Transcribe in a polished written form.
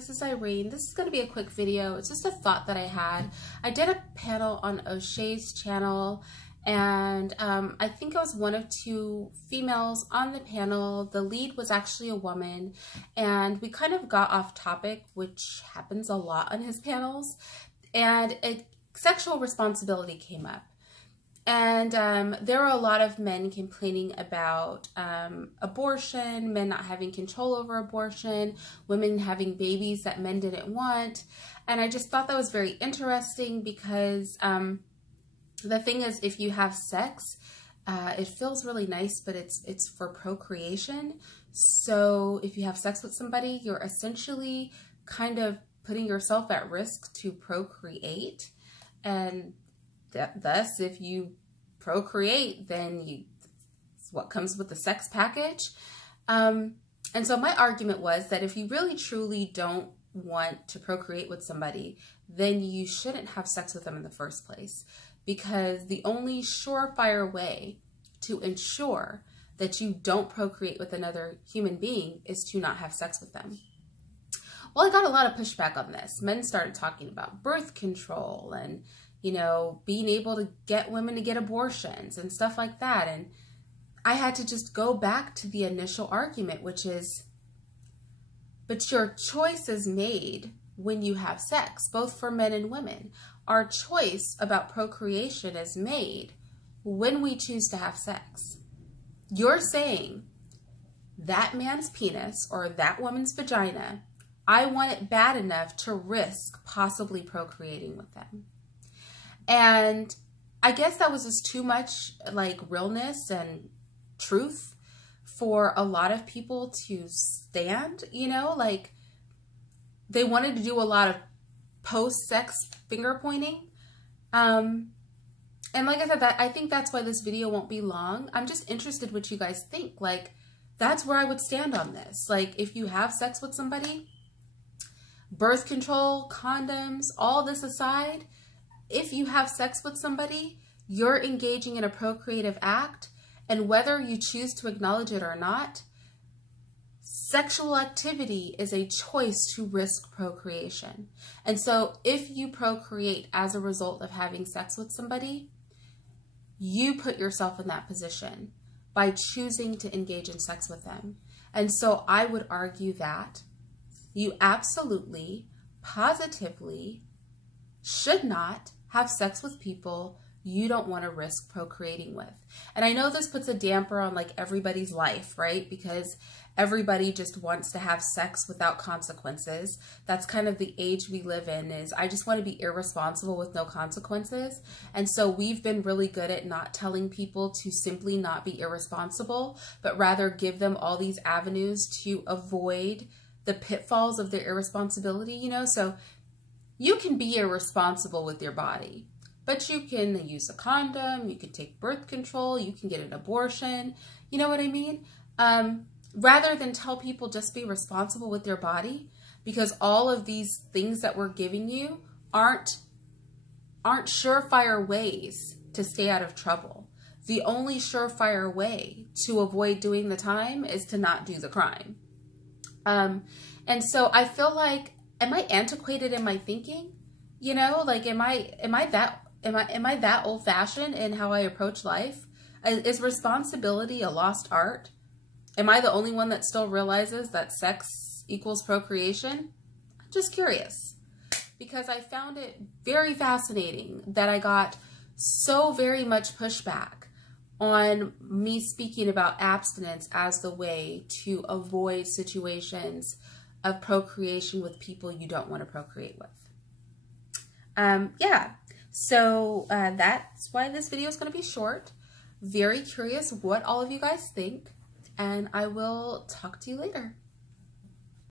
this is Irene. This is going to be a quick video. It's just a thought that I had. I did a panel on O'Shea's channel, and I think I was one of two females on the panel. The lead was actually a woman, and we kind of got off topic, which happens a lot on his panels, and sexual responsibility came up. And there were a lot of men complaining about abortion, men not having control over abortion, women having babies that men didn't want. And I just thought that was very interesting because the thing is, if you have sex, it feels really nice, but it's for procreation. So if you have sex with somebody, you're essentially kind of putting yourself at risk to procreate. And thus, if you procreate, then it's what comes with the sex package. And so my argument was that if you really truly don't want to procreate with somebody, then you shouldn't have sex with them in the first place, because the only surefire way to ensure that you don't procreate with another human being is to not have sex with them. Well, I got a lot of pushback on this. Men started talking about birth control and, you know, being able to get women to get abortions and stuff like that. And I had to just go back to the initial argument, which is, but your choice is made when you have sex, both for men and women. Our choice about procreation is made when we choose to have sex. You're saying that man's penis or that woman's vagina, I want it bad enough to risk possibly procreating with them. And I guess that was just too much like realness and truth for a lot of people to stand, you know, like they wanted to do a lot of post-sex finger pointing. And like I said, I think that's why this video won't be long. I'm just interested what you guys think. Like, that's where I would stand on this. Like, if you have sex with somebody, birth control, condoms, all this aside, if you have sex with somebody, you're engaging in a procreative act, and whether you choose to acknowledge it or not, sexual activity is a choice to risk procreation. And so if you procreate as a result of having sex with somebody, you put yourself in that position by choosing to engage in sex with them. And so I would argue that you absolutely, positively should not have sex with people you don't want to risk procreating with. And I know this puts a damper on like everybody's life, right? Because everybody just wants to have sex without consequences. That's kind of the age we live in, is I just want to be irresponsible with no consequences. And so we've been really good at not telling people to simply not be irresponsible, but rather give them all these avenues to avoid the pitfalls of their irresponsibility, you know? So you can be irresponsible with your body, but you can use a condom, you can take birth control, you can get an abortion, you know what I mean? Rather than tell people just be responsible with your body, because all of these things that we're giving you aren't surefire ways to stay out of trouble. The only surefire way to avoid doing the time is to not do the crime. And so I feel like, am I antiquated in my thinking? You know, like, am I that old fashioned in how I approach life? Is responsibility a lost art? Am I the only one that still realizes that sex equals procreation? I'm just curious, because I found it very fascinating that I got so very much pushback on me speaking about abstinence as the way to avoid situations of procreation with people you don't want to procreate with. Yeah, so that's why this video is going to be short. Very curious what all of you guys think, and I will talk to you later.